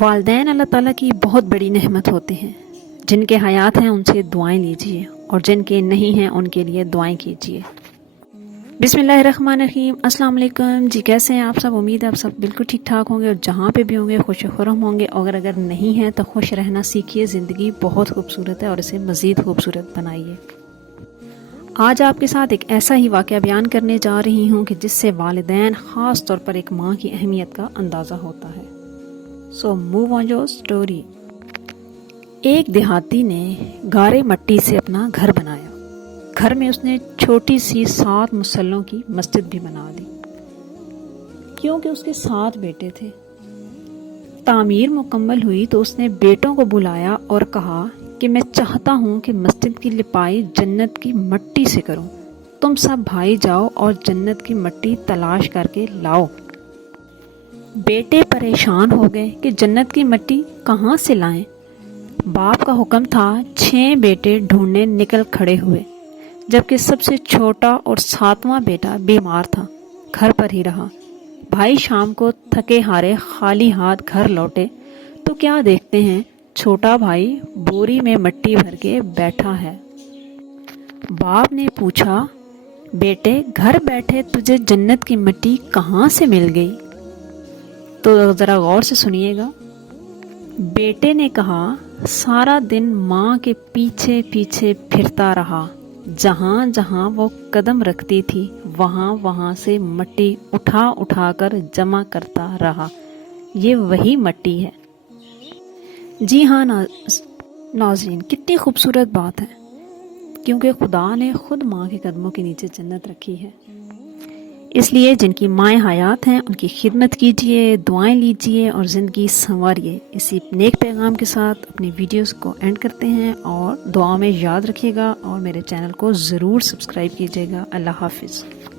والدین اللہ تعالیٰ کی بہت بڑی نعمت ہوتے ہیں۔ جن کے حیات ہیں ان سے دعائیں لیجئے اور جن کے نہیں ہیں ان کے لیے دعائیں کیجئے۔ بسم اللہ الرحمن الرحیم۔ السلام علیکم جی، کیسے ہیں آپ سب؟ امید ہے آپ سب بالکل ٹھیک ٹھاک ہوں گے اور جہاں پہ بھی ہوں گے خوش و خرم ہوں گے، اور اگر نہیں ہیں تو خوش رہنا سیکھیے۔ زندگی بہت خوبصورت ہے اور اسے مزید خوبصورت بنائیے۔ آج آپ کے ساتھ ایک ایسا ہی واقعہ بیان کرنے جا رہی ہوں کہ جس سے والدین، خاص طور پر ایک ماں کی اہمیت کا اندازہ ہوتا ہے۔ سو موو آن یور اسٹوری۔ ایک دیہاتی نے گارے مٹی سے اپنا گھر بنایا۔ گھر میں اس نے چھوٹی سی 7 مسلوں کی مسجد بھی بنا دی، کیونکہ اس کے 7 بیٹے تھے۔ تعمیر مکمل ہوئی تو اس نے بیٹوں کو بلایا اور کہا کہ میں چاہتا ہوں کہ مسجد کی لپائی جنت کی مٹی سے کروں۔ تم سب بھائی جاؤ اور جنت کی مٹی تلاش کر کے لاؤ۔ بیٹے پریشان ہو گئے کہ جنت کی مٹی کہاں سے لائیں۔ باپ کا حکم تھا۔ 6 بیٹے ڈھونڈنے نکل کھڑے ہوئے، جبکہ سب سے چھوٹا اور 7واں بیٹا بیمار تھا، گھر پر ہی رہا۔ بھائی شام کو تھکے ہارے خالی ہاتھ گھر لوٹے تو کیا دیکھتے ہیں، چھوٹا بھائی بوری میں مٹی بھر کے بیٹھا ہے۔ باپ نے پوچھا، بیٹے گھر بیٹھے تجھے جنت کی مٹی کہاں سے مل گئی؟ تو ذرا غور سے سنیے گا۔ بیٹے نے کہا، سارا دن ماں کے پیچھے پیچھے پھرتا رہا، جہاں جہاں وہ قدم رکھتی تھی وہاں وہاں سے مٹی اٹھا اٹھا کر جمع کرتا رہا۔ یہ وہی مٹی ہے۔ جی ہاں ناظرین، کتنی خوبصورت بات ہے، کیونکہ خدا نے خود ماں کے قدموں کے نیچے جنت رکھی ہے۔ اس لیے جن کی مائیں حیات ہیں ان کی خدمت کیجئے، دعائیں لیجئے اور زندگی سنواریے۔ اسی نیک پیغام کے ساتھ اپنی ویڈیوز کو اینڈ کرتے ہیں، اور دعا میں یاد رکھیے گا اور میرے چینل کو ضرور سبسکرائب کیجئے گا۔ اللہ حافظ۔